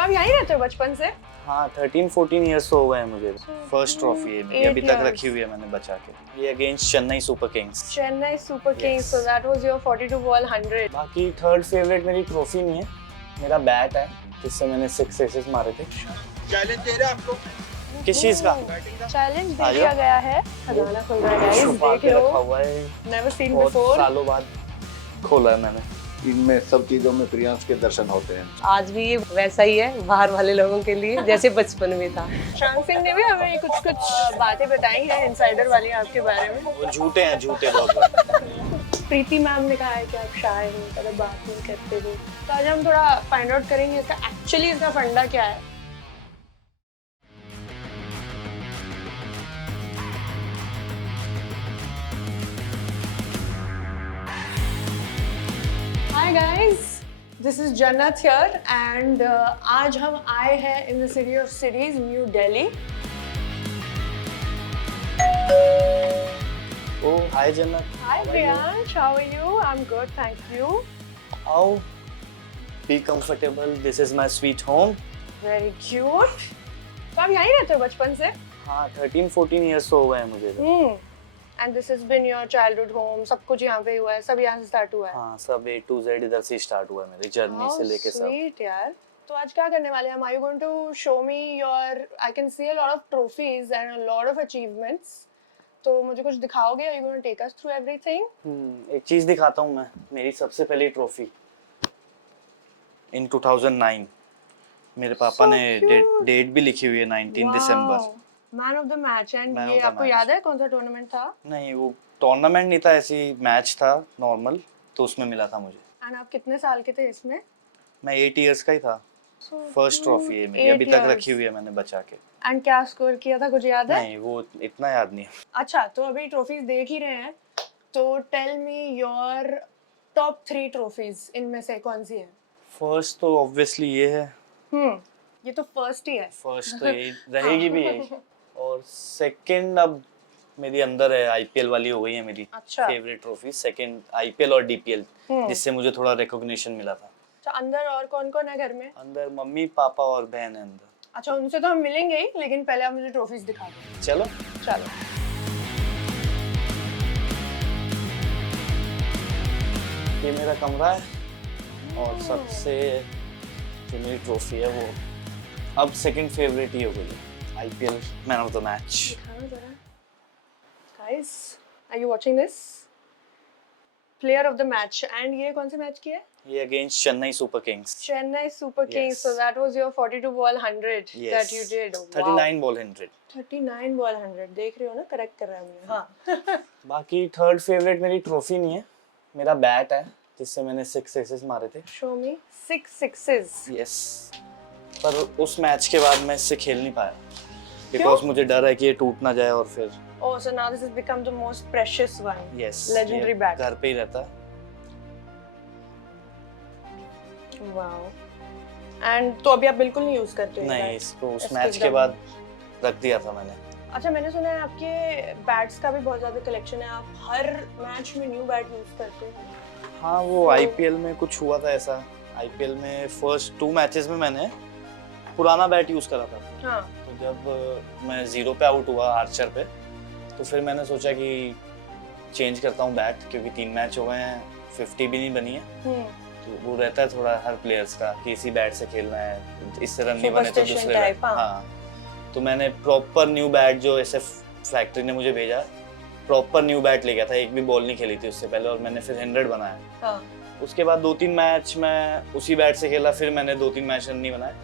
तो आप यहीं रहते हो बचपन से? हाँ 13-14 ईयर्स हो गए हैं मुझे। फर्स्ट ट्रॉफी है मेरी, अभी तक 8 रखी हुई है मैंने बचा के। ये against Chennai Super Kings. Chennai Super Kings, Yes. So that was your 42 ball 100। बाकी थर्ड फेवरेट मेरी ट्रॉफी नहीं है, मेरा बैट है जिससे मैंने 6 सिक्सेस मारे थे। चैलेंज दे रहे हैं आपको। किस चीज का? चैलेंज दे आ दिया जाओ। गया है। खजाना खुल रहा है गाइस, छुपा देख के रखा लो। हुआ है, नेवर सीन बहुत बिफोर। सालों बाद खोला है मैंने। इनमें सब चीजों में प्रियांश के दर्शन होते हैं। आज भी ये वैसा ही है बाहर वाले लोगों के लिए जैसे बचपन में था। शान सिंह ने भी हमें कुछ बातें बताई हैं इनसाइडर वाली आपके बारे में। वो झूठे हैं, झूठे बहुत। प्रीति मैम ने कहा है कि आप शाय हो, कभी बात नहीं करते हो। तो आज हम थोड़ा फाइंड आउट करेंगे इसका एक्चुअली इसका फंडा क्या है। हाय गाइस, दिस इज जन्नत हियर एंड आज हम आए हैं in the city of cities, new Delhi. Oh, hi Jannat. Hi Priyansh, how are you? I'm good, thank you. How? Be comfortable. This is my sweet home. Very cute. तो आप यहीं रहते हो बचपन से? हाँ 13-14 ईयर्स हो गए हैं मुझे। And this has been your childhood home. सब कुछ यहाँ पे हुआ है, सब यहाँ से स्टार्ट हुआ है। हाँ सब A to Z इधर से स्टार्ट हुआ है मेरी जर्नी से लेके सब। Sweet यार। तो आज क्या करने वाले हैं हम? Are you going to show me your? I can see a lot of trophies and a lot of achievements. तो मुझे कुछ दिखाओगे? Are you going to take us through everything? एक चीज दिखाता हूँ मैं, मेरी सबसे पहली ट्रॉफी इन 2009 मेरे पापा So ने cute. डेट भी लिखी हुई है 19 दिसंबर। Man of the match. And Man ये of the आपको match. याद है कौन सा टूर्नामेंट था? नहीं वो टूर्नामेंट नहीं था, ऐसी मैच था नॉर्मल, तो उसमें मिला था मुझे। एंड आप कितने साल के थे इसमें? मैं 8 इयर्स का ही था। So फर्स्ट ट्रॉफी है मेरी, 8 अभी तक years. रखी हुई है मैंने बचा के। एंड क्या स्कोर किया था, कुछ याद है? नहीं वो इतना याद नहीं है। अच्छा, तो अभी ट्रॉफीज देख ही रहे हैं, तो tell me your top 3 trophies, इनमें से कौन सी है? फर्स्ट तो ऑब्वियसली ये है, ये तो फर्स्ट ही है। फर्स्ट तो यही रहेगी भी यही। और सेकंड अब मेरी अंदर है, आईपीएल वाली हो गई है मेरी अच्छा। Favourite trophy. सेकंड आईपीएल और डीपीएल, जिससे मुझे थोड़ा रिकॉग्निशन मिला था। अच्छा, अंदर और कौन कौन है घर में? अंदर मम्मी पापा और बहन है अंदर। अच्छा, उनसे तो हम मिलेंगे ही, लेकिन पहले आप मुझे ट्रॉफीज दिखा दो। चलो चलो। ये मेरा कमरा है और सबसे जो मेरी ट्रॉफी है वो अब सेकंड फेवरेट ही हो गई है, IPL man of the match. दिखाओ जरा। Guys, are you watching this? Player of the match. And ये कौन से मैच की है? ये against Chennai Super Kings. Chennai Super Kings, Yes. So that was your 42 ball 100 that you did. 39 ball 100। 39 ball 100, देख रहे हो ना, करेक्ट कर रहा है हमने। हाँ। बाकी थर्ड फेवरेट मेरी ट्रॉफी नहीं है, मेरा बैट है जिससे मैंने 6 सिक्सेस मारे थे। Show me 6 sixes. यस, पर उस मैच के बाद मैं इससे खेल नहीं पाया बिकॉज मुझे डर है कि ये टूट ना जाए और फिर। Oh, so now this has become the most precious one. Yes Legendary bat. घर पे ही रहता है। Wow. And तो अभी आप बिल्कुल नहीं यूज करते हो ये नहीं bat? इसको उस इसको मैच के एकदम- बाद रख दिया था मैंने। अच्छा, मैंने सुना है आपके बैट्स का भी बहुत ज्यादा कलेक्शन है, आप हर मैच में न्यू बैट यूज करते हो। हाँ वो आईपीएल में कुछ हुआ था ऐसा। आईपीएल में फर्स्ट 2 मैचेस में मैंने पुराना बैट यूज करा था। हाँ। तो जब मैं 0 पे आउट हुआ आर्चर पे, तो फिर मैंने सोचा कि चेंज करता हूँ बैट, क्योंकि 3 मैच हो गए हैं, 50 भी नहीं बनी है। तो वो रहता है थोड़ा हर प्लेयर्स का कि इसी बैट से खेलना है, इससे रन नहीं बने तो Superstition दूसरे type, बैट। हाँ। हाँ तो मैंने प्रॉपर न्यू बैट जो ऐसे फैक्ट्री ने मुझे भेजा, प्रॉपर न्यू बैट ले गया था, एक भी बॉल नहीं खेली थी उससे पहले, और मैंने फिर 100 बनाया। हाँ। उसके बाद 2-3 मैच मैं उसी बैट से खेला, फिर मैंने 2-3 मैच रन नहीं बनाए,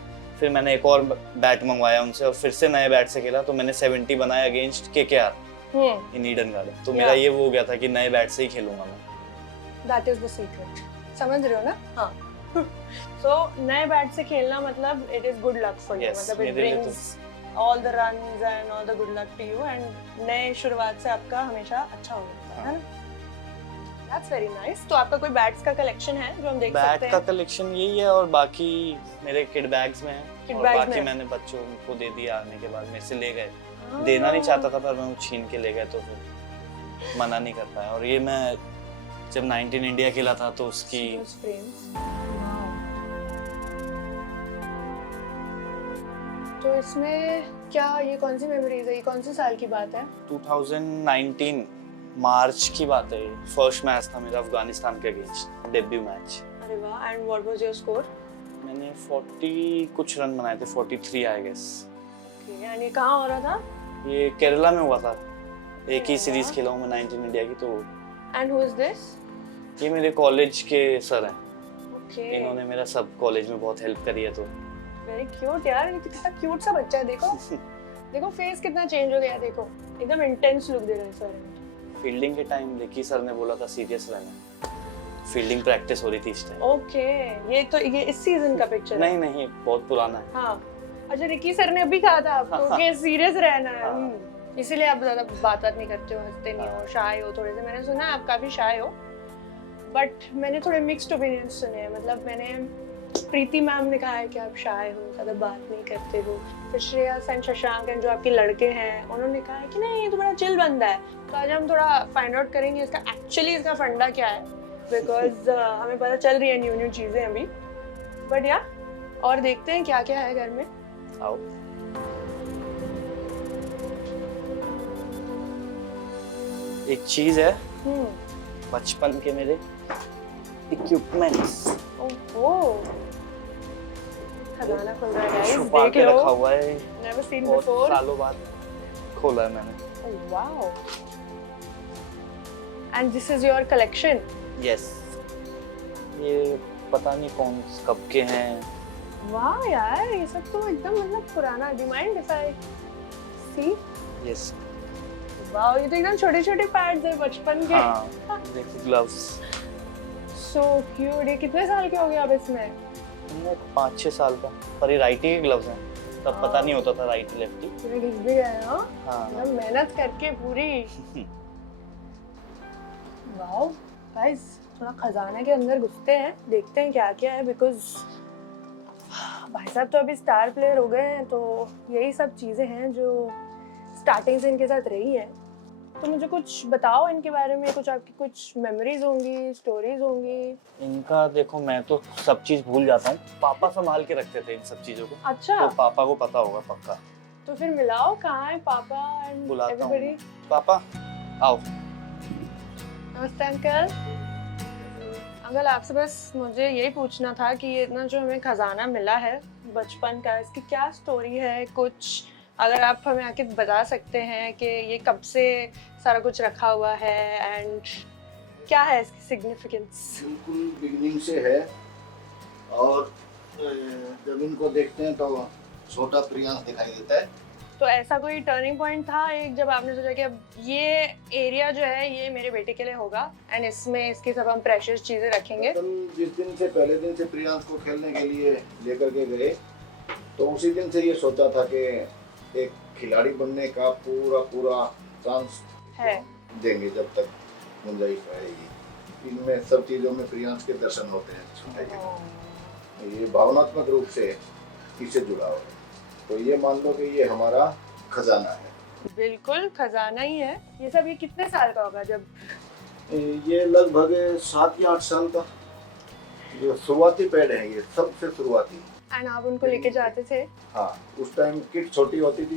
फिर मैंने एक और बैट मंगवाया उनसे और फिर से नए बैट से खेला, तो मैंने 70 बनाया अगेंस्ट केकेआर इन ईडन गार्डन। तो मेरा ये वो हो गया था कि नए बैट से ही खेलूंगा मैं। That is the secret. समझ रहे हो ना? हाँ। So नए बैट से खेलना मतलब it is good luck for you. Yes, मतलब it मेरे लिए brings all the runs and all the good luck to you and नए शुरुआत से आपका हमेशा अच्छा हो जाता है ना? That's very nice. तो आपका कोई बैट्स का कलेक्शन है जो हम देख सकते बैट हैं? का कलेक्शन यही है और बाकी मेरे किड बैग्स में है, Kit और bags बाकी में? मैंने बच्चों को दे दिया आने के बाद, मेरे से ले गए। हाँ। देना नहीं चाहता था पर मैं वो छीन के ले गए, तो फिर मना नहीं कर पाया। और ये मैं जब 19 इंडिया खेला था तो उसकी Those frames. तो इसमें क्या, ये कौन सी मेमोरीज है, ये कौन से साल की बात है? 2019 मार्च की बात है। फर्स्ट मैच था मेरा अफगानिस्तान के अगेंस्ट, डेब्यू मैच। अरे वाह, and what was your score? मैंने 40 कुछ रन बनाए थे, 43 आई गेस। ओके, एंड ये कहाँ हो रहा था? ये केरला में हुआ था। एक ही अरे सीरीज वाह। खेला हूँ मैं 19 इंडिया की। तो एंड हु इज दिस? ये मेरे कॉलेज के सर हैं। ओके, इन्होंने मेरा सब कॉलेज में बहुत हेल्प करी है। तो वेरी क्यूट यार, ये तो कितना क्यूट सा बच्चा है, देखो देखो फेस कितना चेंज हो गया है, देखो एकदम इंटेंस लुक दे रहे हैं सर। फील्डिंग के टाइम रिकी सर ने बोला था सीरियस रहना। फील्डिंग प्रैक्टिस हो रही थी इस टाइम। ओके, ये तो ये इस सीजन का पिक्चर है? नहीं नहीं, बहुत पुराना है। हाँ, अच्छा, रिकी सर ने अभी कहा था आपको कि सीरियस रहना है। हाँ। इसीलिए आप ज्यादा बात नहीं करते हो, हंसते नहीं हो, शाय हो थोड़े से। मैंने सुना है आप काफी शाय हो, बट मैंने थोड़े मिक्स्ड ओपिनियंस सुने हैं। मतलब मैंने प्रीति मैम ने कहा है कि आप शाय हो, ज़्यादा बात नहीं करते हो। फिर श्रेयस एंड शशांक एंड जो आपके लड़के हैं, उन्होंने कहा है कि नहीं, ये तो बड़ा चिल बंदा है। तो आज हम थोड़ा फाइंड आउट करेंगे इसका एक्चुअली इसका फंडा क्या है, बिकॉज हमें पता चल रही है न्यू न्यू चीज़ें अभी। बट या, और देखते हैं क्या क्या है घर में। आओ। एक चीज है, बचपन के मेरे इक्विपमेंट्स ओहो, खजाना खुल रहा है गाइस, छुपा देख के लो। रखा हुआ है। नेवर सीन बहुत बिफोर। सालों बाद खोला है मैंने। Wow, and this is your collection? Yes, ये पता नहीं कौन कब के हैं। वाह यार, ये सब तो एकदम मतलब पुराना। Do mind if I see? Yes. Wow, ये तो एकदम छोटे छोटे पैड्स है बचपन के। हाँ, देखो ग्लव्स। So cute. ये कितने साल के हो गए अब इसमें? 5-6 साल का। पर ये राइटी के ग्लव्स हैं, तब पता नहीं होता था राइटी लेफ्टी। पूरे घिस भी गए हो, हाँ एकदम मेहनत करके पूरी। वाओ गाइस, थोड़ा खजाने के अंदर घुसते हैं, देखते हैं क्या क्या है। बिकॉज भाई साहब तो अभी स्टार प्लेयर हो गए हैं, तो यही सब चीज़ें हैं जो स्टार्टिंग से इनके साथ रही है। तो मुझे कुछ बताओ इनके बारे में, कुछ आपकी कुछ मेमोरीज होंगी, स्टोरीज होंगी। इनका देखो, मैं तो सब चीज भूल जाता हूँ। पापा संभाल के रखते थे इन सब चीजों को। अच्छा, तो पापा को पता होगा पक्का। तो फिर मिलाओ, कहाँ है पापा एंड बुलाता हूँ एवरीबॉडी? मैं। पापा आओ। नमस्ते अंकल। अंकल, आपसे बस मुझे यही पूछना था कि ये इतना जो हमें खजाना मिला है बचपन का, इसकी क्या स्टोरी है? कुछ अगर आप हमें आके बता सकते हैं कि ये कब से सारा कुछ रखा हुआ है एंड क्या है इसकी सिग्निफिकेंस? बिल्कुल बिगिनिंग से है। और जब इनको देखते हैं तो छोटा प्रियांश दिखाई देता है। तो ऐसा कोई टर्निंग पॉइंट था एक, जब आपने सोचा कि अब ये एरिया जो है ये मेरे बेटे के लिए होगा एंड इसमें इसकी सब हम प्रेशियस चीजें रखेंगे? हम जिस दिन से, पहले दिन से प्रियांश को खेलने के लिए लेकर के गए, तो उसी दिन से ये सोचा था कि एक खिलाड़ी बनने का पूरा चांस है, देंगे जब तक गुंजाइश रहेगी। इनमें सब चीज़ों में प्रियांश के दर्शन होते हैं छोटे के। ये भावनात्मक रूप से इससे जुड़ा हुआ है। तो ये मान लो कि ये हमारा खजाना है। बिल्कुल खजाना ही है। ये सब, ये कितने साल का होगा जब? ये लगभग 7 या 8 साल का जो शुरुआती पैड है, ये सबसे शुरुआती। एंड आप उनको लेके जाते थे? हाँ, उस टाइम किट छोटी होती थी,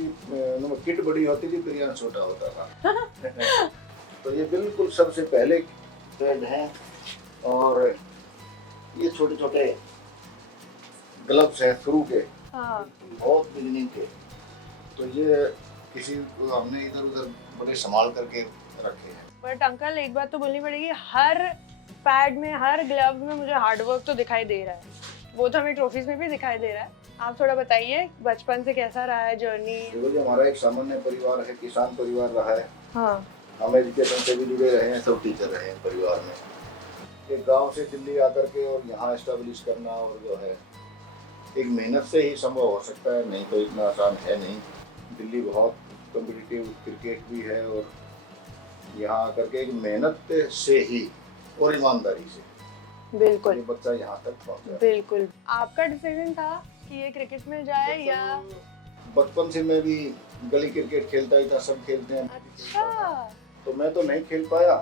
किट बड़ी होती थी, प्रियांश छोटा होता था। तो ये बिल्कुल सबसे पहले पैड है। और ये छोटे छोटे ग्लव्स हैं शुरू के, हाँ। बहुत बिगिनिंग के। तो ये किसी को हमने इधर उधर बड़े संभाल करके रखे हैं। बट अंकल, एक बात तो बोलनी पड़ेगी, हर पैड में, हर ग्लव में मुझे हार्डवर्क तो दिखाई दे रहा है। वो तो हमें ट्रॉफीज में भी दिखाई दे रहा है। आप थोड़ा बताइए बचपन से कैसा रहा है जर्नी? देखो जी, हमारा एक सामान्य परिवार है, किसान परिवार रहा है। हाँ। हम एजुकेशन से भी जुड़े रहे हैं, सब टीचर रहे हैं परिवार में। एक गांव से दिल्ली आकर के और यहाँ एस्टेब्लिश करना, और जो है एक मेहनत से ही संभव हो सकता है, नहीं तो इतना आसान है नहीं। दिल्ली बहुत कॉम्पिटिटिव क्रिकेट भी है, और यहाँ आकर के एक मेहनत से ही और ईमानदारी से बिल्कुल ये बच्चा यहाँ तक पहुँचा। बिल्कुल। आपका डिसीजन था कि ये क्रिकेट में जाए या? बचपन से मैं भी गली क्रिकेट खेलता ही था, सब खेलते हैं। अच्छा। तो मैं तो नहीं खेल पाया,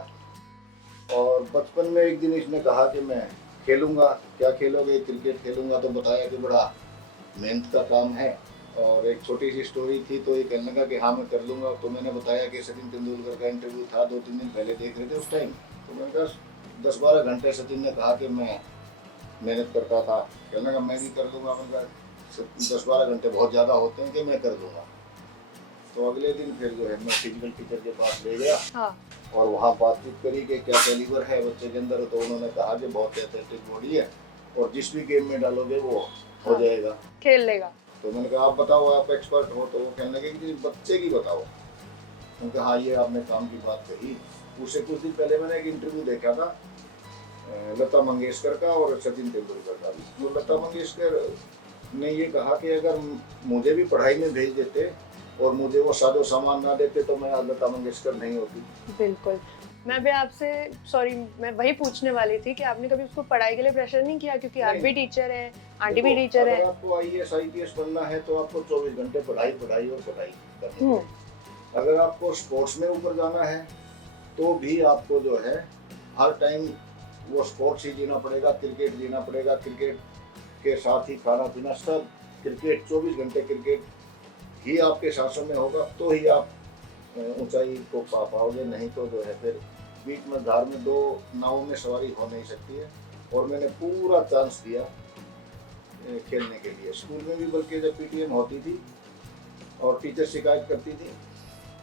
और बचपन में एक दिन इसने कहा कि मैं खेलूंगा। क्या खेलोगे? क्रिकेट खेलूंगा। तो बताया कि बड़ा मेहनत का काम है और एक छोटी सी स्टोरी थी, तो ये कहने लगा कि हाँ मैं कर लूँगा। तो मैंने बताया कि सचिन तेंदुलकर का इंटरव्यू था 2-3 दिन पहले, देख रहे थे उस टाइम। तो मैंने कहा 10-12 घंटे सचिन ने कहा कि मैं मेहनत करता था। कहने लगा मैं भी कर लूँगा। मैंने कहा 10-12 घंटे बहुत ज़्यादा होते हैं कि मैं कर दूँगा। तो अगले दिन फिर जो है मैं फिजिकल टीचर के पास ले गया हाँ और वहाँ बातचीत करी कि क्या कैलिबर है बच्चे के अंदर। तो उन्होंने कहा कि बहुत एथलेटिक बॉडी है और जिस भी गेम में डालोगे वो हो जाएगा, खेल लेगा। तो मैंने कहा आप बताओ, आप एक्सपर्ट हो। तो वो कहने लगे कि बच्चे की बताओ। मैंने कहा हाँ ये आपने काम की बात कही। उससे कुछ दिन पहले मैंने एक इंटरव्यू देखा था लता मंगेशकर का और सचिन तेंदुलकर का भी। तो लता मंगेशकर ने ये कहा कि अगर मुझे भी पढ़ाई में भेज देते और मुझे वो सादो सामान ना देते तो मैं आज लता मंगेशकर नहीं होती। बिल्कुल। मैं भी आपसे मैं वही पूछने वाली थी कि आपने कभी उसको पढ़ाई के लिए प्रेशर नहीं किया, क्योंकि आप भी टीचर हैं, आंटी भी टीचर है। अगर आपको IAS IPS बनना है तो आपको 24 घंटे पढ़ाई पढ़ाई और पढ़ाई करनी है। अगर आपको स्पोर्ट्स में ऊपर जाना है तो भी आपको जो है हर टाइम वो स्पोर्ट्स ही जीना पड़ेगा, क्रिकेट जीना पड़ेगा। क्रिकेट के साथ ही खाना पीना सब क्रिकेट, 24 घंटे क्रिकेट ही आपके सांसों में होगा तो ही आप ऊंचाई को पा पाओगे। नहीं तो जो है फिर बीच में धार में 2 नावों में सवारी हो नहीं सकती है। और मैंने पूरा चांस दिया खेलने के लिए स्कूल में भी, बल्कि जब PTM होती थी और टीचर शिकायत करती थी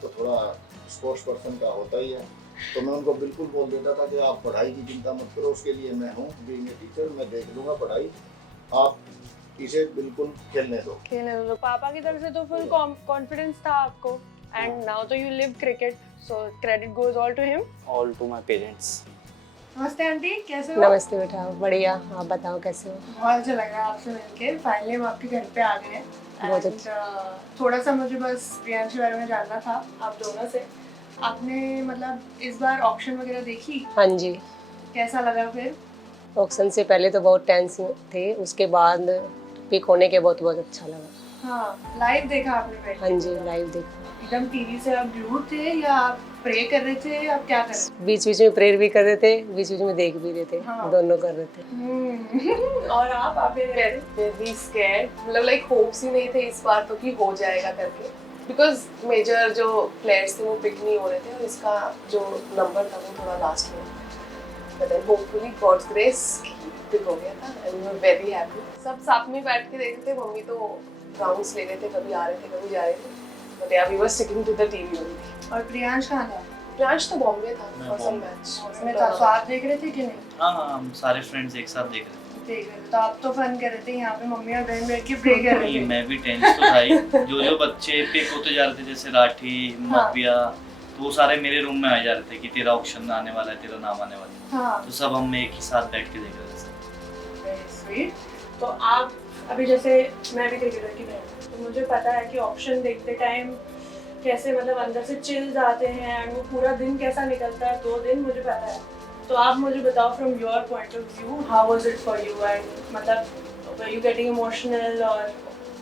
तो थोड़ा स्पोर्ट्स पर्सन का होता ही है, तो मैं उनको बिल्कुल बोल देता था कि आप पढ़ाई की चिंता मत करो, उसके लिए मैं हूँ बीइंग ए टीचर, मैं देख लूँगा पढ़ाई, आप इसे बिल्कुल खेलने दो। तो पापा की तरफ से तो फुल कॉन्फिडेंस था आपको, एंड नाउ तो you live cricket, so credit goes all to him, all to my parents. नमस्ते आंटी, कैसे हो? नमस्ते बेटा, बढ़िया। आप बताओ कैसे हो? बहुत अच्छा लगा आपसे मिलके। फाइनली हम आपके घर पे आ गए हैं। बहुत अच्छा। थोड़ा सा मुझे बस प्रियांश के बारे में जानना था आप दोनों से। आपने मतलब इस बार ऑक्शन वगैरह देखी? हाँ जी। कैसा लगा फिर? ऑक्शन से पहले तो बहुत टेंस थे, उसके बाद पिक होने के बहुत बहुत अच्छा लगा। हाँ, लाइव देखा आपने पहले? हाँ जी, लाइव देखा। एकदम टीवी से आप ग्लूड थे या आप प्रे कर रहे थे, आप क्या कर रहे थे? बीच बीच में प्रेयर भी कर रहे थे, बीच बीच में देख भी रहे थे। हाँ। दोनों कर रहे थे। और आप वेरी स्कैर्ड, मतलब लाइक होप्स ही नहीं थे इस बार तो कि हो जाएगा करके, बिकॉज मेजर जो प्लेयर्स थे वो पिक नहीं हो रहे थे और इसका जो नंबर था वो थोड़ा लास्ट में, but then hopefully god's grace pick हो गया था and we were very happy. सब साथ में बैठ के देख रहे थे, मम्मी तो राउंड्स ले रहे थे, कभी आ रहे थे कभी जा रहे थे, but yeah we were sticking to the TV only. और प्रियांश कहाँ था? प्रियांश तो बॉम्बे था मैं फॉर सम बॉम्बे। मैच मैं था, तो आप देख रहे थे कि नहीं? हाँ हम सारे फ्रेंड्स एक साथ देख रहे देख रहे थे। तो आप तो फन कर रहे थे, यहाँ पे मम्मी और बहन बैठ के प्रे कर रहे थे। थे। मैं भी टेंस तो था ही। जो बच्चे पिक होते जा रहे थे जैसे राठी, मापिया, तो वो सारे मेरे रूम में आ जा रहे थे कि तेरा ऑप्शन आने वाला है, तेरा नाम आने वाला है। हाँ, तो सब हम एक ही साथ बैठ के देख रहे थे। Very sweet. तो आप अभी जैसे मैं भी क्रिकेटर की बहन हूँ, तो मुझे पता है कि ऑप्शन देखते टाइम कैसे मतलब अंदर से चिल्स आते हैं एंड वो पूरा दिन कैसा निकलता है, 2 दिन मुझे पता है। तो आप मुझे बताओ from your point of view, how was it for you and मतलब वर यू गेटिंग इमोशनल? और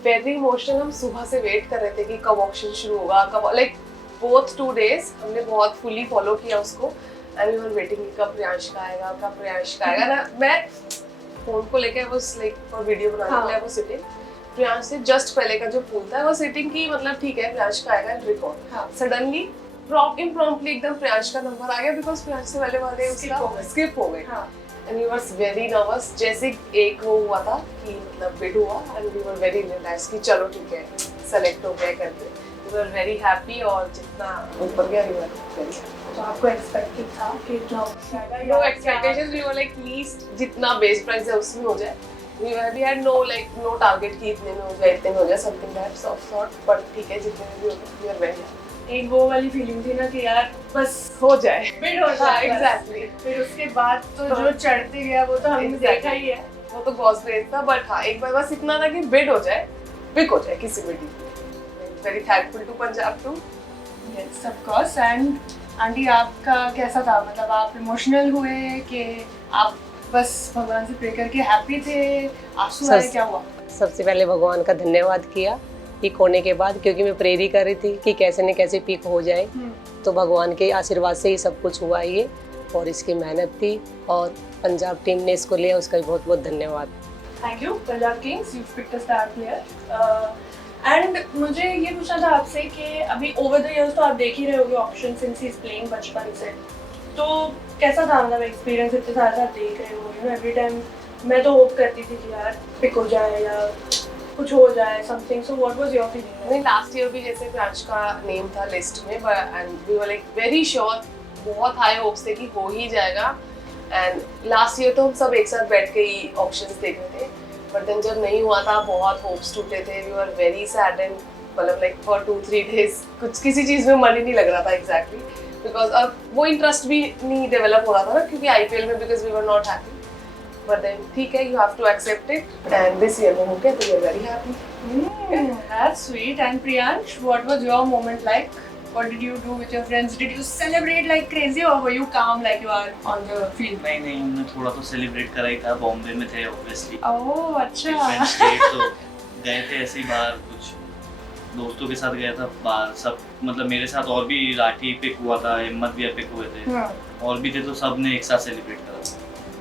वेरी इमोशनल। हम सुबह से वेट कर रहे थे कि कब ऑक्शन शुरू होगा, कब, लाइक बोथ 2 days हमने बहुत फुली फॉलो किया उसको एंड वी वर वेटिंग कब प्रियांश का आएगा, कब प्रियांश का आएगा ना। मैं फोन को लेके बस लाइक फॉर वीडियो बनाने के लिए वो सिटिंग, प्रियांश से जस्ट पहले का जो फूल था वो सिटिंग की, मतलब ठीक है प्रियांश का आएगा रिकॉर्ड। हाँ। सडनली इम्प्रॉम्प्टली एकदम प्रियांश का नंबर आ गया, बिकॉज प्रियांश से पहले वाले उसका स्किप हो गए हाँ, and we were very nervous. जैसे एक वो हुआ था कि मतलब बिड हुआ and we were very relax कि चलो ठीक है सेलेक्ट हो गए करके, वी वर वेरी हैप्पी। और जितना ऊपर गया वी वर वेरी हैप्पी। तो आपको एक्सपेक्टेड था कि इतना no expectations, we were like least जितना बेस प्राइस है उसमें हो जाए। वी हैड नो टारगेट कि इतने में हो जाए, इतने में हो जाए, something that of sort, but ठीक है जितने में भी हो गए वी आर वेरी हैप्पी। एक वो वाली फीलिंग थी ना कि यार बस हो जाए, बिड हो जाए। एग्जैक्टली। फिर उसके बाद तो जो चढ़ते गया वो तो हमने देखा ही है। वो तो गॉड्स ग्रेस था, बट हाँ एक बार बस इतना था कि बिड हो जाए, पिक हो जाए किसी भी team. Very thankful to Punjab too. Yes of course. And aunty आपका कैसा था, मतलब आप इमोशनल हुए कि आप बस भगवान से प्रे करके हैप्पी थे, आंसू आए, क्या हुआ? सबसे पहले भगवान का धन्यवाद किया पिक होने के बाद, क्योंकि मैं प्रेयर ही कर रही थी कि कैसे न कैसे पिक हो जाए। तो भगवान के आशीर्वाद से ही सब कुछ हुआ ये, और इसकी मेहनत थी और पंजाब टीम ने इसको लिया, उसका भी बहुत बहुत धन्यवाद। Thank you Punjab Kings, you picked a star player. And मुझे ये पूछना था आपसे कि अभी ओवर द इयर्स तो आप देख ही रहे होगे option since he is playing बचपन से, तो कैसा था मतलब एक्सपीरियंस इतने सारे साथ देख रहे हो, यू नो एवरी टाइम मैं तो होप करती थी कि यार पिक हो जाए या कुछ हो जाए something, so what was your feeling? नहीं, लास्ट ईयर भी जैसे प्रांश का नेम था लिस्ट में, and we were like very sure, बहुत हाई होप्स थे कि हो ही जाएगा। एंड लास्ट ईयर तो हम सब एक साथ बैठ के ही ऑप्शंस देख रहे थे, बट देन जब नहीं हुआ था बहुत होप्स टूटे थे, we were very sad and मतलब लाइक फॉर 2-3 डेज कुछ किसी चीज़ में मन ही नहीं लग रहा था एग्जैक्टली, बिकॉज अब वो इंटरेस्ट भी नहीं डेवलप हो रहा था ना, क्योंकि आईपीएल में because we were not happy, but then ठीक है, you have to accept it and this year वो हो गया तो we are very happy. That's sweet. And Priyansh, what was your moment like? What did you do with your friends? Did you celebrate like crazy or were you calm like you are on the field? नहीं हमने थोड़ा तो celebrate करा ही था, बॉम्बे में थे obviously, Oh, अच्छा। Different state, तो गए थे ऐसे ही बाहर, कुछ दोस्तों के साथ गया था बाहर, सब मतलब मेरे साथ और भी राठी पिक हुआ था, हिम्मत भी पिक हुए थे, हाँ। और भी थे, तो सब ने एक साथ सेलिब्रेट करा।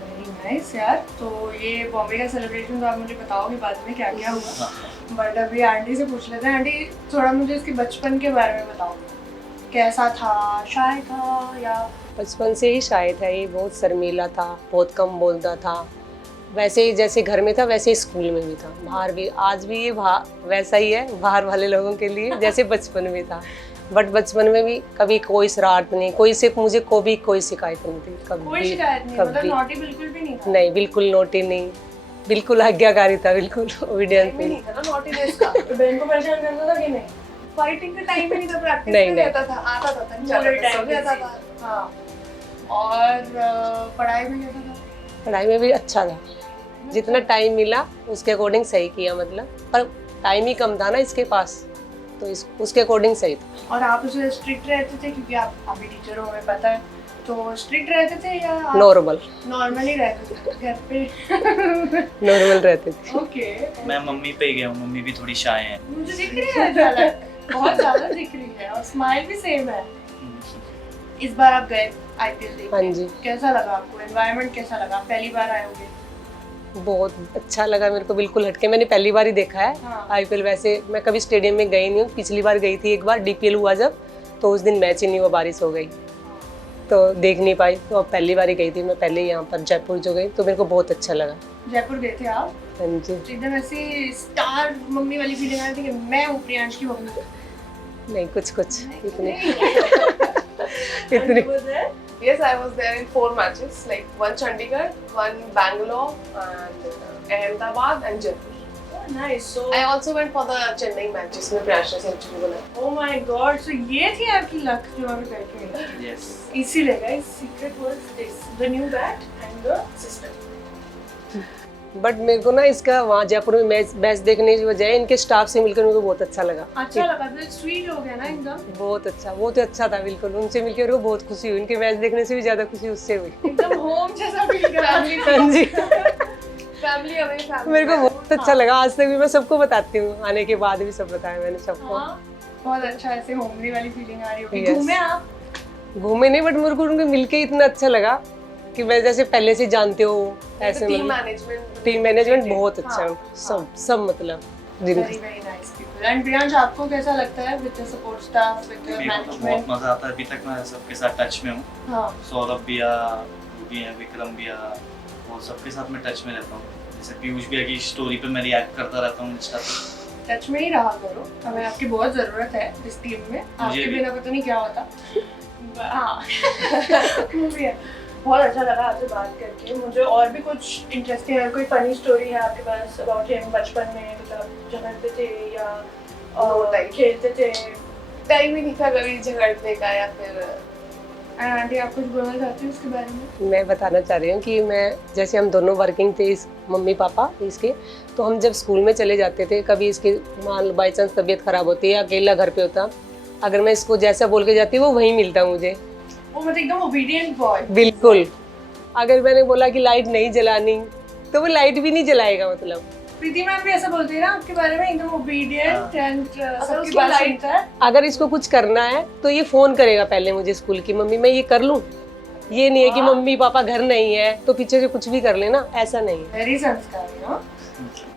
Very nice यार। तो ये बॉम्बे का सेलिब्रेशन तो आप मुझे बताओगे बाद में क्या क्या हुआ, बट अभी आंटी से पूछ लेते हैं। आंटी थोड़ा मुझे इसके बचपन के बारे में बताओ, कैसा था, शाय था या? बचपन से ही शाय था, ये बहुत शर्मीला था, बहुत कम बोलता था, वैसे ही जैसे घर में था वैसे ही स्कूल में भी था, बाहर भी, आज भी ये वैसा ही है बाहर वाले लोगों के लिए जैसे बचपन में था। बट बचपन में भी कभी कोई शरारत नहीं, कोई से मुझे कोई शिकायत नहीं थी कभी, कोई शिकायत नहीं, मतलब नॉटी बिल्कुल भी नहीं था? नहीं, बिल्कुल नोटी नहीं, बिल्कुल आज्ञाकारी था, बिल्कुल ओबीडियंट नहीं था। था ना नॉटीनेस का। तो बहन को परेशान करता था कि नहीं? फाइटिंग का टाइम ही नहीं था, प्रैक्टिस नहीं, में नहीं। रहता था, आता था तक पूरे जाता था, टाइम सब रहता था। हाँ। और पढ़ाई में कैसा था? पढ़ाई में भी अच्छा था, जितना टाइम मिला उसके अकॉर्डिंग सही किया, मतलब पर टाइम ही कम था ना इसके पास, तो उसके अकॉर्डिंग सही था। और आप उससे स्ट्रिक्ट रहते थे, क्योंकि आप अभी टीचर हो हमें पता है, तो स्ट्रिक्ट रहते थे या नॉर्मल नॉर्मली रहते थे घर पे? नॉर्मल रहते थे। ओके। मैं मम्मी पे ही गया हूँ, मम्मी भी थोड़ी शाय है। मुझे दिख रही है झलक, बहुत ज्यादा दिख रही है, और स्माइल भी सेम है। इस बार आप गए आईपीएल देखने, हाँ जी। कैसा लगा आपको? एनवायरनमेंट कैसा लगा? पहली बार आए होंगे। बहुत अच्छा लगा मेरे को, बिल्कुल हटके, मैंने पहली बार ही देखा है हाँ। आईपीएल। वैसे मैं कभी स्टेडियम में गई नहीं हूँ, पिछली बार गई थी एक बार, डीपीएल हुआ जब, तो उस दिन मैच ही नहीं हुआ, बारिश हो गई तो देख नहीं पाई, तो अब पहली बार ही गई थी मैं, पहले यहाँ पर जयपुर जो गई, तो मेरे को बहुत अच्छा लगा। जयपुर गए थे आप? हाँ जी। तो एकदम ऐसी स्टार मम्मी वाली फीलिंग आ रही थी कि मैं हूँ प्रियांश की मम्मी। नहीं, कुछ इतने इतने Yes, I was there in 4 matches, like one Chandigarh, one Bangalore, and Ahmedabad and Jaipur. Nice. So I also went for the Chennai match, जिसमें प्रयास ने सेंचुरी बनाई। ओ माय गॉड, सो ये थी आपकी लक जो अभी बैठ गई। यस, इसीलिए guys, secret was this, the new bat and the system. But मेरे को ना इसका वहाँ जयपुर में मैच देखने की बजाय इनके स्टाफ से मिलकर मेरे को बहुत अच्छा लगा। अच्छा लगा, तो स्वीट हो गया ना एकदम। बहुत अच्छा, वो तो अच्छा था बिल्कुल, उनसे मिलकर मेरे को बहुत खुशी हुई, इनके मैच देखने से भी ज्यादा खुशी उससे हुई। एकदम होम जैसा फील कर रहा Family हाँ जी। Family away family. मेरे को बहुत अच्छा लगा, आज तक भी मैं सबको बताती हूँ, आने के बाद भी सब बताया मैंने सबको। हाँ, बहुत अच्छा, ऐसे होमली वाली फीलिंग आ रही होगी। Yes. घूमे आप? घूमे नहीं, बट मेरे को उनके मिलके इतना अच्छा लगा कि मैं जैसे पहले से जानते हो ऐसे, टीम मतलब टीम मैनेजमेंट बहुत अच्छा है, सब मतलब very very nice people. And Priyansh, आपको कैसा लगता है with the support staff, with the मेरे को तो बहुत मैनेजमेंट? मजा आता है, अभी तक मैं सबके साथ टच में हूँ। हाँ। सौरभ भैया भी है, विक्रम भैया, और सबके साथ मैं टच में रहता हूँ। जैसे पीयूष भैया की स्टोरी पे मैं रिएक्ट करता रहता हूँ इंस्टा पे। टच में ही रहा करो, हमें आपकी बहुत जरूरत है इस टीम में, आपके भी। बिना पता नहीं क्या होता। हाँ वो भी है। बहुत अच्छा लगा आपसे बात करके। मुझे और भी कुछ इंटरेस्टिंग है, कोई फनी स्टोरी है आपके पास अबाउट हिम बचपन में, मतलब झगड़ते थे या खेलते थे? टाइम ही नहीं था कभी झगड़ने का या फिर। आंटी, आप कुछ बोलना चाहती हैं उसके बारे में? मैं बताना चाह रही हूँ कि मैं, जैसे हम दोनों वर्किंग थे, इस मम्मी पापा इसके, तो हम जब स्कूल में चले जाते थे, कभी इसकी मान लो बाई चांस तबीयत खराब होती है, अकेला घर पे होता, अगर मैं इसको जैसा बोल के जाती वो वहीं मिलता मुझे, वो मतलब एकदम ओबीडिएंट बॉय। बिल्कुल। अगर मैंने बोला कि लाइट नहीं जलानी तो वो लाइट भी नहीं जलाएगा, मतलब। प्रीति मैम भी ऐसा बोलती है ना आपके बारे में, एकदम ओबीडिएंट एंड सबकी उसकी बात light- सुनता है। अगर इसको कुछ करना है तो ये फोन करेगा पहले मुझे स्कूल की, मम्मी मैं ये कर लूँ। ये नहीं है कि मम्मी पापा घर नहीं है तो पीछे से कुछ भी कर लेना, ऐसा नहीं है वेरी संस्कारी। हाँ,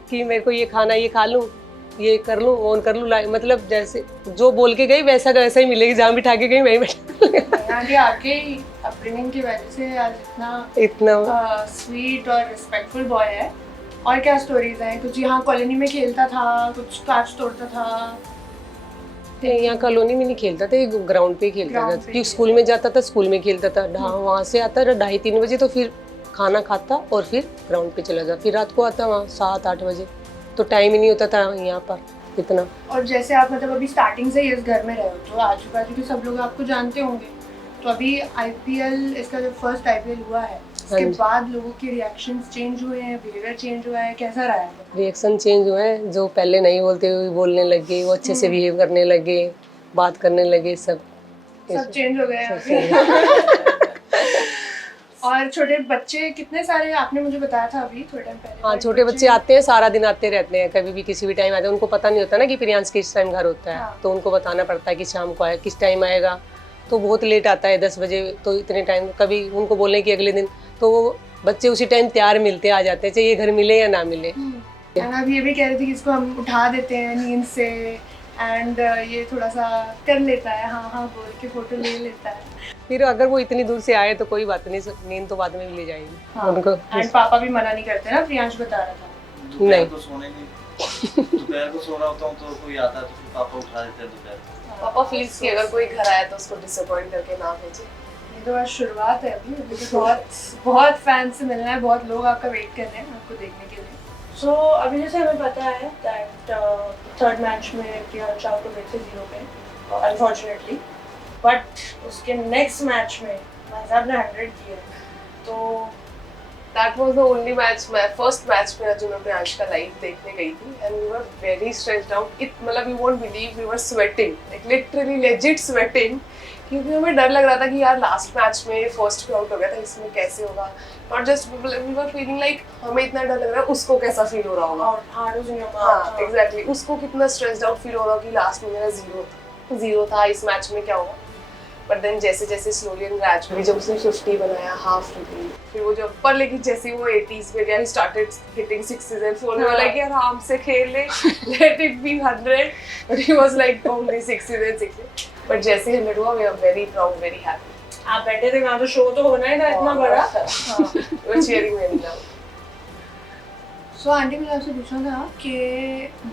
कि मेरे को ये खाना ये खा लूँ, ये कर लूँ ऑन कर लूँ, मतलब जैसे जो बोल के गई वैसा का वैसा ही मिलेगी, जहाँ बिठा के गई वहीं बैठा। यहाँ के आपके अपब्रिंगिंग की वजह से आज इतना स्वीट और रिस्पेक्टफुल बॉय है। और क्या स्टोरीज हैं? कुछ यहाँ कॉलोनी में खेलता था, कुछ कांच तोड़ता था? यहाँ कॉलोनी में नहीं खेलता था, ग्राउंड पे ही खेलता था, Ground पे क्योंकि ही स्कूल में जाता था, स्कूल में खेलता था। वहाँ से आता था 2:30-3 बजे, तो फिर खाना खाता और फिर ग्राउंड पे चला जाता, फिर रात को आता वहाँ 7-8 बजे, तो टाइम ही नहीं होता था यहाँ पर इतना। और जैसे आप मतलब अभी स्टार्टिंग से ही इस घर में रहे हो, तो आजू बाजू के सब लोग आपको जानते होंगे, तो अभी आईपीएल, इसका जब फर्स्ट आईपीएल हुआ है, उसके हाँ जी। बाद लोगों के रिएक्शंस चेंज हुए हैं, बिहेवियर चेंज हुआ है, कैसा रहा है? रिएक्शन चेंज हुए हैं, जो पहले नहीं बोलते हुए बोलने लगे, वो अच्छे से बिहेव करने लगे, बात करने लगे, सब चेंज हो गए हैं सब अभी। और छोटे बच्चे कितने सारे आपने मुझे बताया था अभी थोड़े टाइम पहले? हाँ, छोटे बच्चे आते हैं, सारा दिन आते रहते हैं, कभी भी किसी भी टाइम आते हैं। उनको पता नहीं होता ना कि प्रियांश किस टाइम घर होता है, हाँ। तो उनको बताना पड़ता है कि शाम को आए, किस टाइम आएगा। तो बहुत लेट आता है, 10 बजे, तो इतने टाइम कभी उनको बोलने की अगले दिन, तो वो बच्चे उसी टाइम तैयार मिलते आ जाते हैं, चाहे ये घर मिले या ना मिले। मैं अभी ये भी कह रही थी कि इसको हम उठा देते हैं नींद से, एंड ये थोड़ा सा कर लेता है, हाँ हाँ बोल के फोटो ले लेता है। फिर अगर वो इतनी दूर से आए तो कोई बात नहीं, नींद तो बाद में भी ले जाएगी। हाँ। उनको एंड पापा भी मना नहीं करते ना, प्रियांश बता रहा था। दोपहर को सोने नहीं, दोपहर को सो रहा होता हूँ तो कोई आता है तो फिर पापा उठा देते हैं दोपहर को। पापा फील्स की अगर कोई घर आया तो उसको डिसअपॉइंट करके ना भेजे। ये तो आज शुरुआत है, अभी तो बहुत फैंस से मिलना है, बहुत लोग आपका वेट कर रहे हैं आपको देखने के लिए। सो अभी जैसे हमें पता है दैट थर्ड मैच में प्रियांश आउट हो गए थे 0 पे अनफॉर्चुनेटली, बट उसके नेक्स्ट मैच में भाई साहब ने 100 किया, तो That was the only match, first match मेरा जो मैं प्रियांश का लाइव देखने गई थी, and we were very stressed out. मतलब you won't believe we were sweating, like literally legit sweating, क्योंकि हमें डर लग रहा था कि यार लास्ट मैच में फर्स्ट पे आउट हो गया था, इसमें कैसे होगा। Not just we were feeling like हमें इतना डर लग रहा है, उसको कैसा फील हो रहा होगा। हाँ exactly, उसको कितना stressed out फील हो रहा होगा कि लास्ट में मेरा जीरो था, इस मैच में क्या होगा। बट देन जैसे जैसे स्लोली एंड ग्रेजुअली जब उसने 50 बनाया, हाफ रिपीट, फिर वो जब पर लेकिन जैसे वो 80s में गया, he started hitting sixes and four, में लाइक यार आराम से खेल ले, let it be 100, but he was like only 60 and 60। But जैसे 100 हुआ, we are very proud, very happy. आप बैठे थे वहाँ, तो शो तो होना ही था इतना बड़ा। हाँ, we were cheering very loud. So aunty, मैंने आपसे पूछा था कि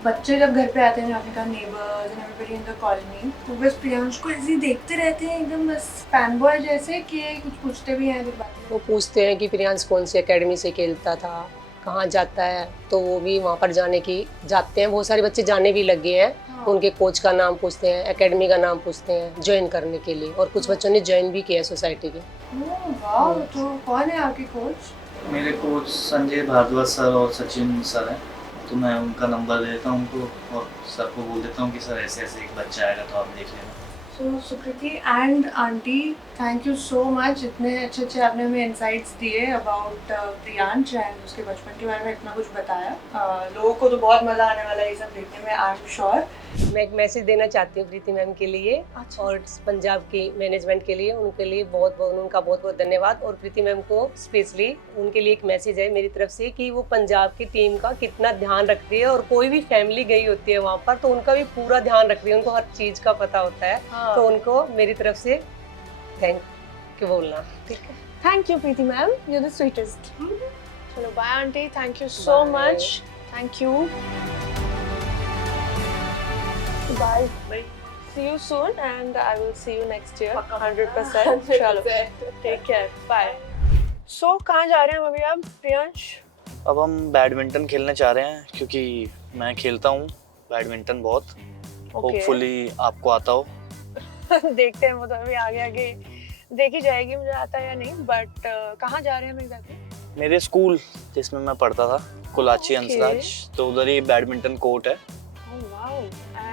बच्चे जब घर पे आते हैं, आपने कहा neighbours and everybody in the colony, तो बस प्रियांश को ऐसे ही देखते रहते हैं एकदम बस फैन बॉय जैसे, कि कुछ पूछते भी हैं फिर बाद में? वो पूछते हैं कि प्रियांश कौन सी एकेडमी से खेलता था, कहाँ जाता है, तो वो भी वहाँ पर जाते हैं। बहुत सारे बच्चे जाने भी लगे हैं, हाँ। उनके कोच का नाम पूछते हैं, एकेडमी का नाम पूछते हैं ज्वाइन करने के लिए, और कुछ बच्चों ने ज्वाइन भी किया है सोसाइटी के। ओह वाह, तो कौन है आपके कोच? मेरे कोच संजय भारद्वाज सर और सचिन सर हैं, तो मैं उनका नंबर देता हूँ उनको और सर को बोल देता हूँ कि सर ऐसे ऐसे एक बच्चा आएगा तो आप देख लेना। So Sukriti and aunty, thank you so much, इतने अच्छे अच्छे आपने हमें इंसाइट्स दिए अबाउट प्रियांश एंड उसके बचपन के बारे में इतना कुछ बताया। लोगों को तो बहुत मज़ा आने वाला है ये सब देखने में, आई एम श्योर। मैं एक मैसेज देना चाहती हूँ प्रीति मैम के लिए अच्छा। और पंजाब की मैनेजमेंट के लिए, उनके लिए उनका बहुत बहुत धन्यवाद। और प्रीति मैम को स्पेशली उनके लिए एक मैसेज है मेरी तरफ से कि वो पंजाब की टीम का कितना ध्यान रखती है, और कोई भी फैमिली गई होती है वहाँ पर तो उनका भी पूरा ध्यान रखती है, उनको हर चीज़ का पता होता है। हाँ। तो उनको मेरी तरफ से थैंक यू बोलना, ठीक है? Thank you Preeti ma'am, you are the sweetest. चलो bye aunty, thank you so Bye. Much, thank you, bye. See you soon and I will see you next year 100%। चलो टेक केयर, बाय। सो कहाँ जा रहे हैं हम अभी आप प्रियांश? अब हम बैडमिंटन खेलने चाह रहे हैं, क्योंकि मैं खेलता हूँ बैडमिंटन बहुत, होपफुली आपको आता हो। देखते हैं, वो तो अभी आगे आगे देखी जाएगी मुझे आता है या नहीं, बट कहाँ जा रहे हैं हम एग्जैक्टली? मेरे स्कूल जिसमें मैं पढ़ता था, कोलाची अंसराज, तो उधर ही बैडमिंटन कोर्ट है।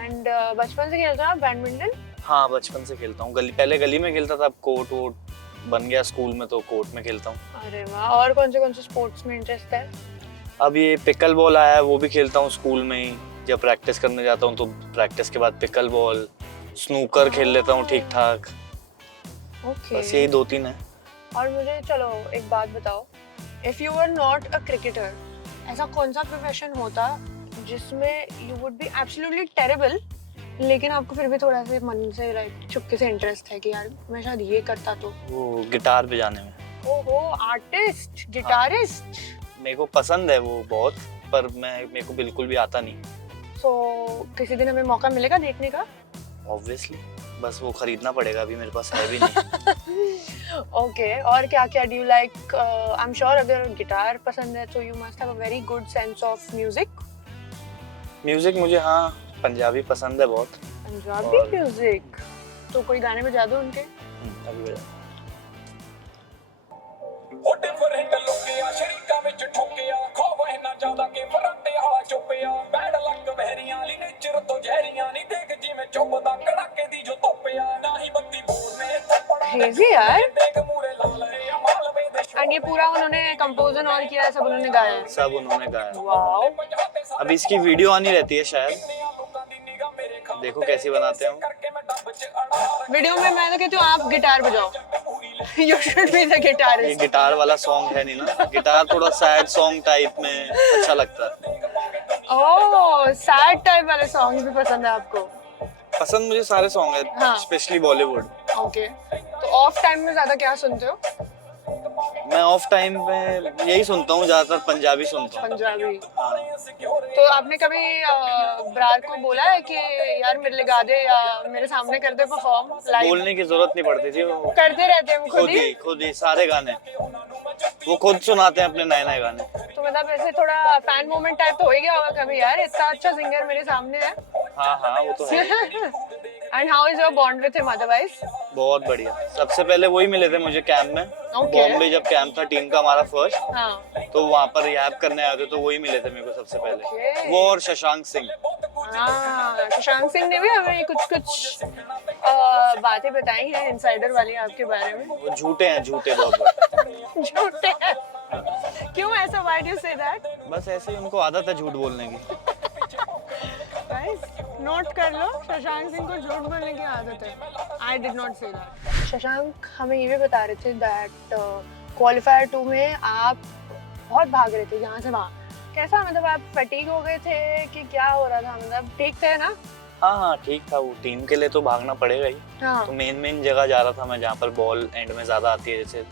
एंड बचपन से खेलते हो आप बैडमिंटन? हाँ, बचपन से खेलता हूँ, पहले गली में खेलता था, अब कोर्ट वोर्ट बन गया स्कूल में तो कोर्ट में खेलता हूँ। अरे वाह, और कौन से स्पोर्ट्स में इंटरेस्ट है? अब ये पिकल बॉल आया है, वो भी खेलता हूँ स्कूल में ही, जब प्रैक्टिस करने जाता हूँ तो प्रैक्टिस के बाद पिकल बॉल, स्नूकर खेल लेता हूँ ठीक ठाक। ओके, बस यही 2-3 है। और मुझे चलो एक बात बताओ, if you were not a cricketer, ऐसा कौन सा प्रोफेशन होता जिसमें you would be absolutely terrible, लेकिन आपको फिर भी थोड़ा सा मन से लाइक चुपके से इंटरेस्ट है कि यार मैं शायद ये करता तो? वो गिटार बजाने में। ओहो, आर्टिस्ट, गिटारिस्ट। मेरे को पसंद है वो बहुत, पर मेरे को बिल्कुल भी आता नहीं। सो किसी दिन हमें मौका मिलेगा देखने का? ऑब्वियसली, बस वो खरीदना पड़ेगा, अभी मेरे पास है भी नहीं। ओके, और क्या क्या do you like? I am sure अगर गिटार पसंद है तो you must have a very good sense of music. Music मुझे हाँ पंजाबी पसंद है बहुत। पंजाबी और- म्यूजिक, तो कोई गाने बजा दो उनके। अभी बजा। क्रेजी यार। एंड ये पूरा उन्होंने कंपोजन और किया है, सब उन्होंने गाया है। सब उन्होंने गाया। वाओ। अब इसकी वीडियो आनी रहती है शायद, देखो कैसी बनाते हैं वो। वीडियो में मैं तो कहती हूँ आप गिटार बजाओ। यू शुड बी द ये गिटारिस्ट। गिटार वाला सॉन्ग है नहीं ना, गिटार थोड़ा सैड सॉन्ग टाइप में अच्छा लगता है। ओह, सैड टाइप वाले सॉन्ग भी पसंद है आपको? पसंद मुझे सारे सॉन्ग है, हाँ। स्पेशली बॉलीवुड। ओके, तो ऑफ टाइम में ज्यादा क्या सुनते हो? मैं ऑफ टाइम में यही सुनता हूँ, ज्यादातर पंजाबी सुनता हूँ। पंजाबी। हाँ। तो आपने कभी ब्रार को बोला है कि यार मेरे लिए गा दे या मेरे सामने कर दे परफॉर्म लाइव? बोलने की जरूरत नहीं पड़ती थी, वो करते रहते हैं वो खुद ही सारे गाने वो खुद सुनाते हैं अपने नए नए गाने। तो मतलब ऐसे थोड़ा फैन मोमेंट टाइप तो हो ही गया होगा कभी, यार इतना अच्छा सिंगर मेरे सामने है। हाँ हाँ वो तो है। And how is your bond with him otherwise? बहुत बढ़िया। सबसे पहले वही मिले थे मुझे कैंप में। Okay. बॉम्बे जब कैंप था टीम का हमारा फर्स्ट, हाँ तो वहाँ पर रिहैब करने आए थे, तो वही मिले थे मेरे को सबसे पहले। Okay. वो और शशांक सिंह। हाँ, सुशांत सिंह ने भी हमें कुछ कुछ बातें बताई हैं इनसाइडर वाली आपके बारे में। वो झूठे हैं, झूठे बहुत। झूठे हैं। क्यों ऐसा? Why do you say that? बस ऐसे ही उनको आदत है झूठ बोलने की। गाइस नोट कर लो, शशांक सिंह को झूठ बोलने की आदत है। I did not say that. Shashank हमें ये भी बता रहे थे दैट क्वालिफायर 2 में आप बहुत भाग रहे थे यहाँ से वहाँ। कैसा, मतलब आप फटीग हो गए थे कि क्या हो रहा था? मतलब ठीक थे ना? हाँ हाँ ठीक था, वो टीम के लिए तो भागना पड़ेगा ही। हाँ। तो मेन जगह जा रहा था मैं, जहाँ पर बॉल एंड में ज्यादा आती है, जैसे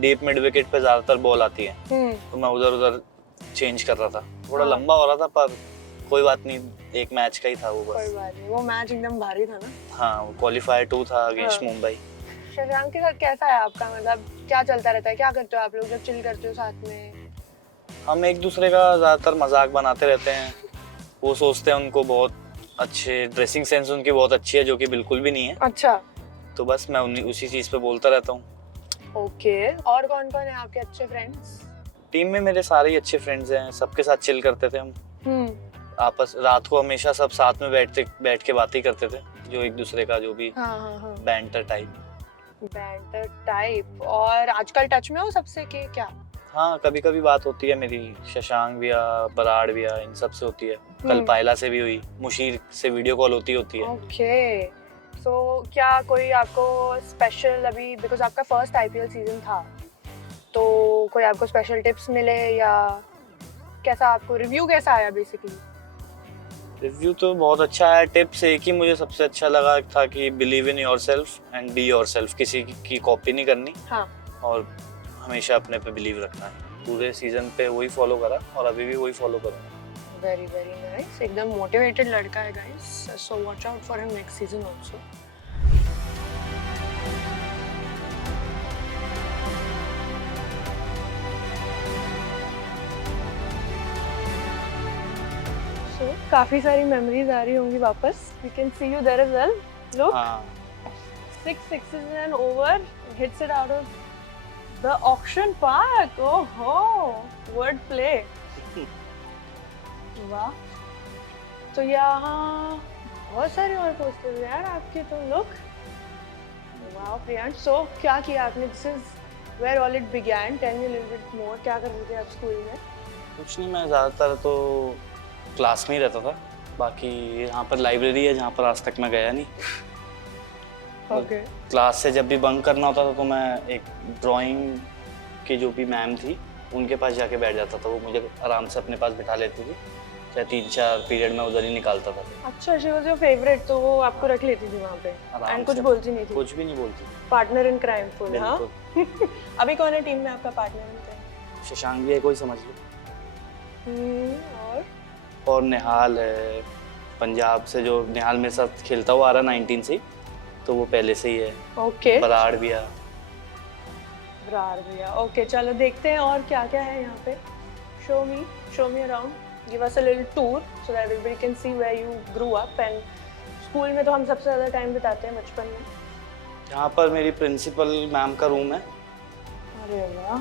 डीप मिड विकेट पे ज्यादातर बॉल आती है, तो मैं उधर चेंज कर रहा था। थोड़ा हाँ। लंबा हो रहा था, पर कोई बात नहीं, एक मैच का ही था वो कोई बस। बात नहीं, वो मैच एकदम भारी था ना। हाँ, वो क्वालिफायर 2 था अगेंस्ट हाँ। मुंबई। शशांक के साथ कैसा है आपका, मतलब क्या चलता रहता है? क्या करते हो आप लोग जब चिल करते हो साथ में? हम एक दूसरे का ज्यादातर मजाक बनाते रहते हैं। वो सोचते हैं उनको बहुत अच्छे ड्रेसिंग सेंस उनकी बहुत अच्छी है, जो कि बिल्कुल भी नहीं है। अच्छा। तो बस मैं उसी चीज पे बोलता रहता हूँ। ओके, और कौन कौन है आपके अच्छे फ्रेंड्स? टीम में मेरे सारे ही अच्छे फ्रेंड्स हैं, सबके साथ चिल करते थे हम। आपस रात को हमेशा सब साथ में बैठ के बातें करते थे, जो एक दूसरे का जो भी हाँ। Banter type. Banter type. और आजकल टच में हो सबसे कि क्या? हाँ, कभी कभी बात होती है मेरी शशांक भी, बराड़ भी, इन सब से होती है। कल पायला से भी हुई, मुशीर से वीडियो कॉल होती है। ओके, सो क्या कोई आपको स्पेशल, अभी बिकॉज आपका फर्स्ट आईपीएल सीजन था, तो कोई आपको स्पेशल टिप्स मिले या कैसा, आपको रिव्यू कैसा आया बेसिकली? रिव्यू तो बहुत अच्छा है। टिप्स एक ही मुझे सबसे अच्छा लगा था कि believe in yourself and be yourself. किसी की कॉपी नहीं करनी। हाँ। और हमेशा अपने पे बिलीव रखना है। पूरे सीजन पे वही फॉलो करा और अभी भी वही फॉलो करूँगा। वेरी वेरी नाइस, एकदम मोटिवेटेड लड़का है guys, so watch out for him next season also. So काफी सारी मेमोरीज आ रही होंगी वापस। We can see you there as well. Look, हाँ, 6 sixes and over, hits it out of the auction park. Oh ho, word play. वाह, तो यहाँ बहुत सारे और पोस्टर्स हैं यार आपके तो। लुक, वाह प्रियांश, सो क्या किया आपने? This is where all it began, tell me a little bit more. क्या कर रहे थे आप स्कूल में? कुछ नहीं, मैं ज़्यादातर तो क्लास में ही रहता था। बाकी यहाँ पर लाइब्रेरी है जहाँ पर आज तक मैं गया नहीं। ओके। क्लास से जब भी बंक करना होता था तो मैं एक ड्राइंग की जो भी मैम थी उनके पास जाके बैठ जाता था। वो मुझे आराम से अपने पास बिठा लेती थी चाहे 3-4 पीरियड में उधर ही निकालता था। अच्छा, शी वाज योर फेवरेट, तो वो आपको रख लेती थी वहाँ पे आराम एंड कुछ से। बोलती नहीं थी? कुछ भी नहीं बोलती। Partner in crime full. हाँ बिल्कुल। अभी कौन है टीम में आपका पार्टनर इन क्राइम? शशांक भी है, कोई समझ लो। और निहाल है पंजाब से, जो निहाल मेरे साथ खेलता हुआ आ रहा 19 से, तो वो पहले से ही है। ओके, बराड़ भी है। बरार भैया। ओके, चलो देखते हैं और क्या क्या है यहाँ पे। Show me around, give us a little tour so that we can see where you grew up. And school में तो हम सबसे ज़्यादा टाइम बिताते हैं बचपन में। यहाँ पर मेरी प्रिंसिपल मैम का रूम है। अरे वाह,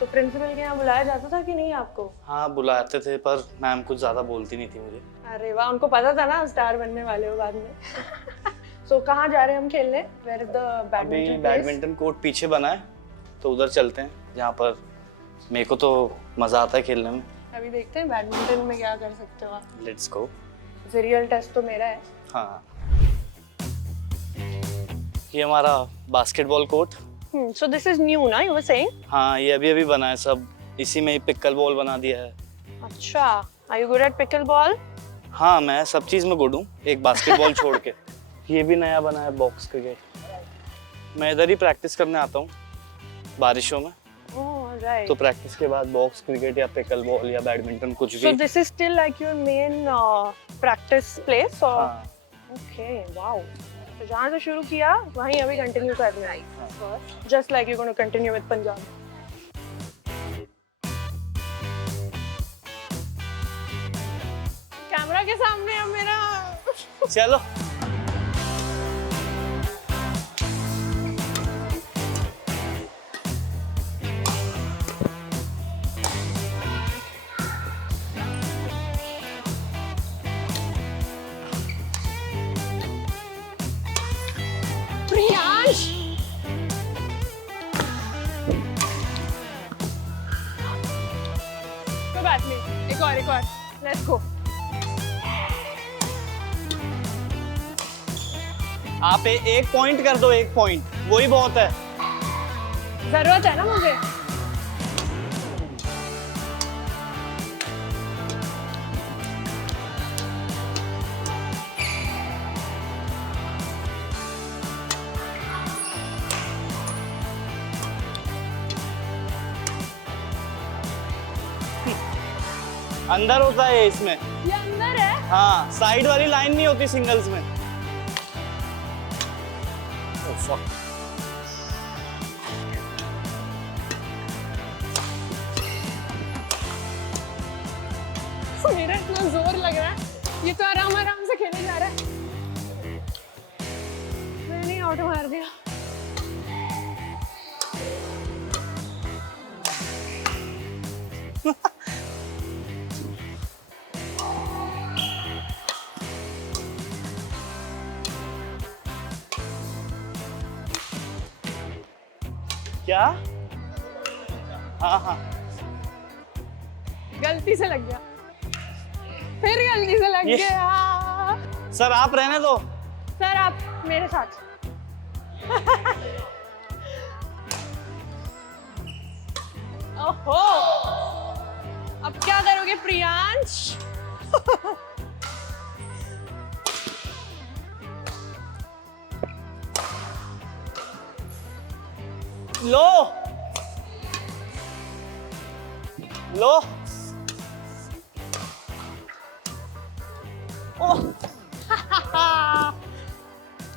तो प्रिंसिपल के यहाँ बुलाया जाता था कि नहीं आपको? हाँ बुलाते थे, पर मैम कुछ ज़्यादा बोलती नहीं थी मुझे। अरे वाह, उनको पता था ना स्टार बनने वाले हो बाद में। सो कहाँ जा रहे हैं हम खेलने? वेयर इज द अभी बैडमिंटन प्लेस? बैडमिंटन कोर्ट पीछे बना है, तो उधर चलते हैं, जहाँ पर मेरे को तो मज़ा आता है खेलने में। अभी देखते हैं बैडमिंटन में क्या कर सकते हो आप। Let's go. रियल टेस्ट तो मेरा है। हाँ, ये हमारा basketball court. So this is new ना, यू वर सेइंग? हाँ, ये अभी अभी बना है, सब इसी में ही पिकल बॉल बना दिया है। अच्छा, are you good at pickleball? हाँ, मैं सब चीज़ में गुड हूँ, एक बास्केटबॉल छोड़ के। ये भी नया बना है बॉक्स क्रिकेट। मैं इधर ही प्रैक्टिस करने आता हूँ बारिशों में, ओह राइट। तो प्रैक्टिस के बाद बॉक्स क्रिकेट या पिकल बॉल या बैडमिंटन कुछ सो भी। This is still like your main practice place? और हाँ, ओके, वाओ। तो जहाँ से शुरू किया वहीं अभी कंटिन्यू करना है, just like you gonna continue with Punjab. Camera के सामने अब मेरा चलो। प्रियांश, कोई बात नहीं, एक और लेट्स गो। आप एक पॉइंट कर दो, एक पॉइंट वही बहुत है। जरूरत है ना मुझे। अंदर होता है इसमें। ये अंदर है? हाँ, साइड वाली लाइन नहीं होती सिंगल्स में। Oh, fuck. मेरा इतना जोर लग रहा है, ये तो आराम आराम से खेले जा रहा है। मैंने आउट मार दिया। क्या? हाँ हाँ, गलती से लग गया, फिर गलती से लग ये- गया। सर आप रहने दो। सर आप मेरे साथ। ओहो, अब क्या करोगे प्रियांश? लो लो। ओह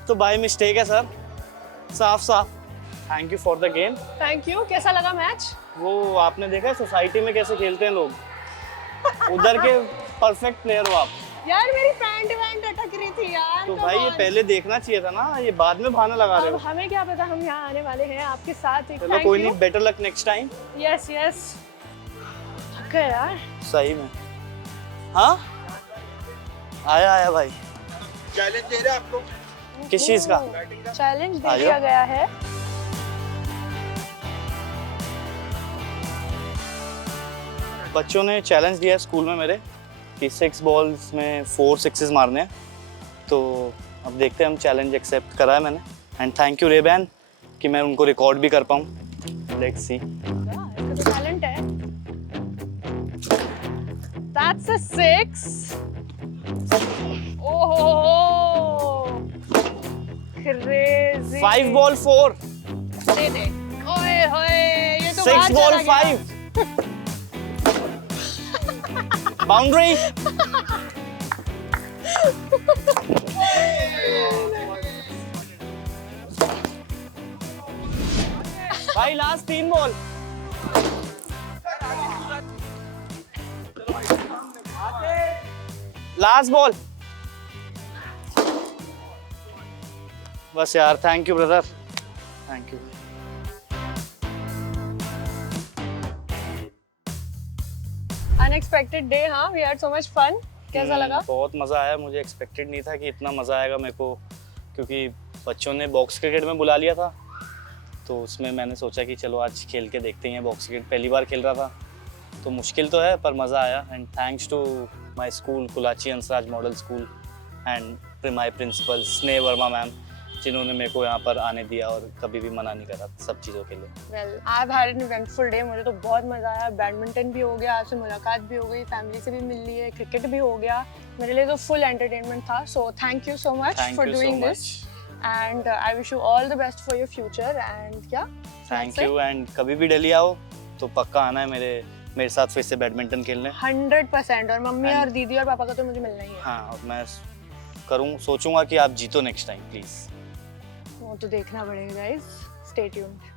तो बाय मिस्टेक है सर, साफ साफ। Thank you for the game. Thank you. कैसा लगा मैच? वो आपने देखा है सोसाइटी में कैसे खेलते हैं लोग, उधर के परफेक्ट प्लेयर हो आप। यार मेरी पैंट वैंट अटक रही थी यार। तो come भाई ये on। पहले देखना चाहिए था ना, ये बाद में बहाना लगा रहे अब हो। हमें क्या पता, हम यहाँ आने वाले हैं आपके साथ। चलो कोई नहीं, better luck next time. Yes yes. थक गए यार। सही में। हाँ आया आया भाई। चैलेंज दे रहे आपको। किस चीज का? चैलेंज दे आ दिया जाओ। गया है। बच्चों ने चैलेंज दिया है स्कूल में मेरे कि 6 बॉल्स में 4 सिक्सेस मारने हैं, तो अब देखते हैं हम। चैलेंज एक्सेप्ट करा है मैंने, एंड थैंक यू रेबैन कि मैं उनको रिकॉर्ड भी कर पाऊँ। Let's see. इसका तो टैलेंट है। That's That's a 6. Oh, crazy. 5 ball 4. दे दे। ओए होए, ये तो 6 बाहर ball चला गया। 5. Boundary. भाई लास्ट 3 बॉल। Last ball. बस यार, thank you brother, thank you. Unexpected day, हाँ, we had so much fun. कैसा लगा? बहुत मज़ा आया, मुझे एक्सपेक्टेड नहीं था कि इतना मज़ा आएगा मेरे को, क्योंकि बच्चों ने बॉक्स क्रिकेट में बुला लिया था, तो उसमें मैंने सोचा कि चलो आज खेल के देखते हैं। बॉक्स क्रिकेट पहली बार खेल रहा था, तो मुश्किल तो है पर मज़ा आया। And thanks to my school Kulachi Hansraj model school and my principal Sneh Verma ma'am, जिन्होंने मेरे को यहाँ पर आने दिया और कभी भी मना नहीं करा सब चीज़ों के लिए। Well, I've had an eventful day. मुझे तो बहुत मजा आया। बैडमिंटन भी हो गया, आपसे मुलाकात भी हो गई, फैमिली से भी मिल ली है, क्रिकेट भी हो गया। मेरे लिए तो फुल एंटरटेनमेंट था। So thank you so much for doing this. And I wish you all the best for your future. And yeah. Thank you. And कभी भी दिल्ली आओ तो पक्का आना है मेरे साथ फिर से बैडमिंटन खेलने। 100%। और मम्मी और दीदी और पापा का तो मुझे मिलना ही है। हाँ, और मैं सोचूंगा कि आप जीतो नेक्स्ट टाइम प्लीज़। वो तो देखना पड़ेगा गाइस। Stay tuned.